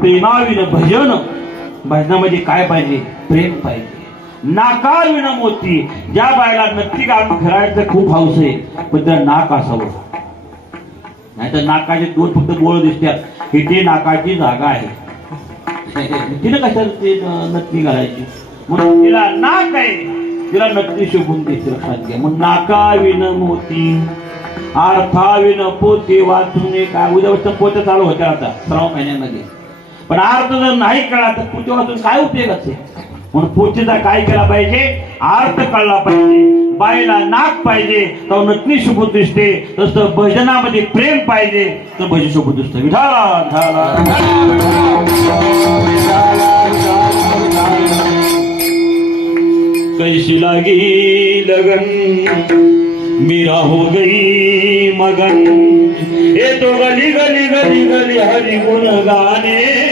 प्रेमाविन भजन भजनामध्ये काय पाहिजे? प्रेम पाहिजे. नाकाविन मोती. ज्या बायला नक्की घालून फिरायचं खूप हौस आहे पण त्या नाक असावं. नाही तर नाकाचे दोन फक्त बोळ दिसतात. इथे नाकाची जागा आहे. तिने कशाला ते नक्की घालायची म्हणून तिला नाक आहे. तिला नक्की शोभून देते लक्षात घ्या. मग नाकाविन मोती. अर्थाविन पोते वाचून काय उद्या वाजता पोते चालू होत्या आता सराव महिन्यामध्ये. पण अर्थ जर नाही कळला तर पोते वाचून काय असेल? म्हणून पोचेचा काय केला पाहिजे? अर्थ कळला पाहिजे. बाईला नाक पाहिजे. तर नटनी शुभ दिसते तसं भजनामध्ये प्रेम पाहिजे. तर भजन शुभ दिसतं विठाला ठाला कैसी लगन? मेरा हो गई मगन. ये तो गली गली गली गली हरि गुण गाने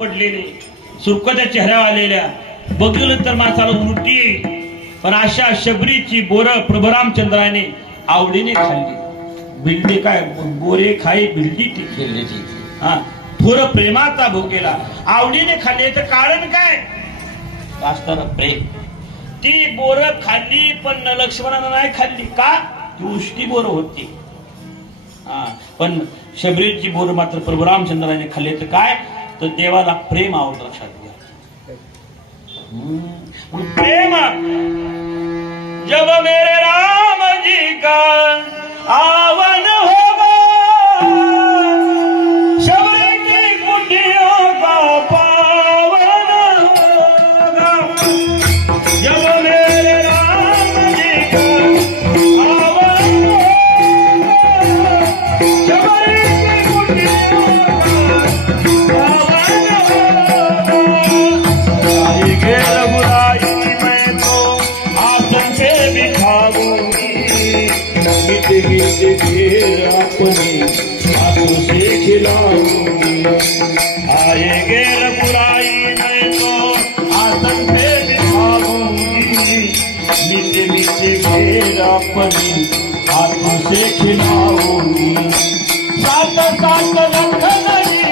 पडलेले सुरकत्या चेहऱ्या आलेल्या बघितलं तर माणसाला उलटी. येईल. पण अशा शबरीची बोर प्रभरामचंद्राने आवडीने खाल्ली. भिल्ली काय बोरे खाई भिल्ली ती खेळण्याची हा थोर प्रेमाचा भोगेला आवडीने खाल्ली याचं कारण काय? असताना प्रेम. ती बोर खाल्ली पण न लक्ष्मणानं नाही खाल्ली. का? ती उष्टी बोर होती. हा पण शबरीची बोर मात्र प्रभू रामचंद्राने खाल्ले तर काय? तर देवाला प्रेम आवडतं लक्षात घ्या प्रेम जब मेरे राम आएंगे रघुराई में तो आसन से दिखाऊंगी नीचे नीचे मेरा पनी हाथों से खिलाऊंगी सात सात रख